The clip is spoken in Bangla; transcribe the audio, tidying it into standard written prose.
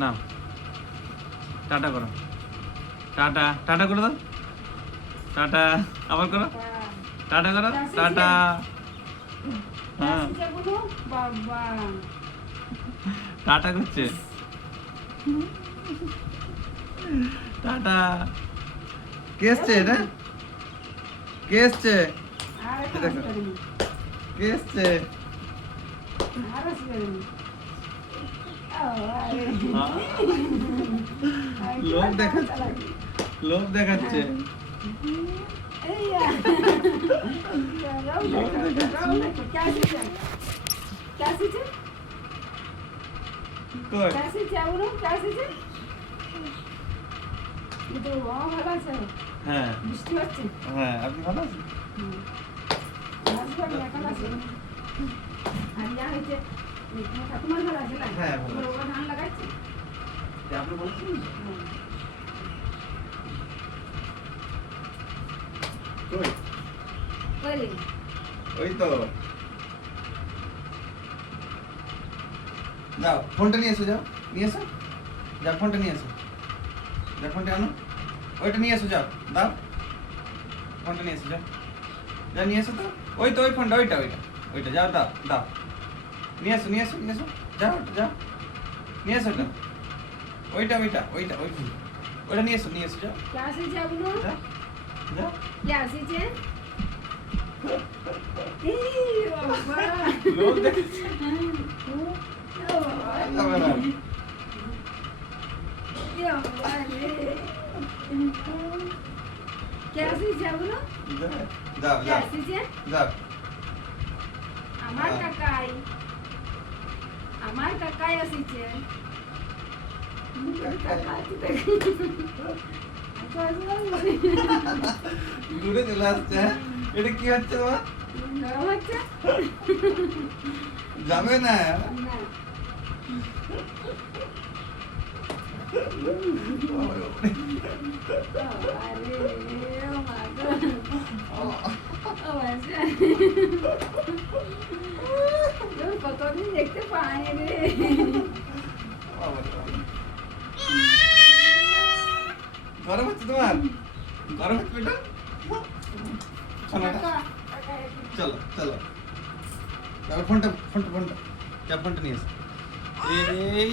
নাও টাটা করো, টাটা টাটা করে দাও, টাটা আবার করো, টাটা করো, টাটা। হ্যাঁ বাবা টাটা করছে, টাটা। কে এসছে এটা, কে এসছে, আর এটা দেখো। কে এসছে, আর আসবে লোভ দেখাচ্ছে, লোভ দেখাচ্ছে। কই? হ্যাঁ বৃষ্টি হচ্ছে হ্যাঁ, আপনি ভালো আছেন? আর ইয়া হয়েছে ঠাকুমার ভালো আছে না? হ্যাঁ, ভালো আছে। ওরা ধান লাগাচ্ছে যে আপনি বলছেন কই? কইলে ওই তো, যাও ফোনটা নিয়ে এসো, যাও নিয়ে এসো, যাও ফোনটা নিয়ে এসো, যাও ফোনটা আনো, ওইটা নিয়ে এসো, যাও দাও ফোনটা নিয়ে এসো, যাও যাও নিয়ে এসো তো, ওই তো ওই ফোনটা, ওইটা ওইটা ওইটা, যাও দাও দাও, নিয়ে এসো নিয়ে এসো নিয়ে এসো, যাও যাও নিয়ে এসো, ওটা ওইটা ওইটা ওইটা ওই ফোন, ওইটা নিয়ে এসো যাও क्या सीखे आपने যাও যাও। क्या सीखे ई बाबा লোক দেখেছি, ओ बाबा যাবে না। ये बाबा रे क्या सीखे आपने যাও क्या যাও सीखे যাও। আমার কাকাই আসিছে ঘুরে চলে আসছে, হ্যাঁ? এটা কি হচ্ছে তোমার, গরম হচ্ছে যাবে না? না আরে ও মা গো কতদিন দেখতে পাই রে গরম হচ্ছে তোমার, গরম হচ্ছে বেটা, শোনো, চলো চলো, যাও ফোনটা ফোনটা ফোনটা, যা ফোনটা নিয়ে এসো। এই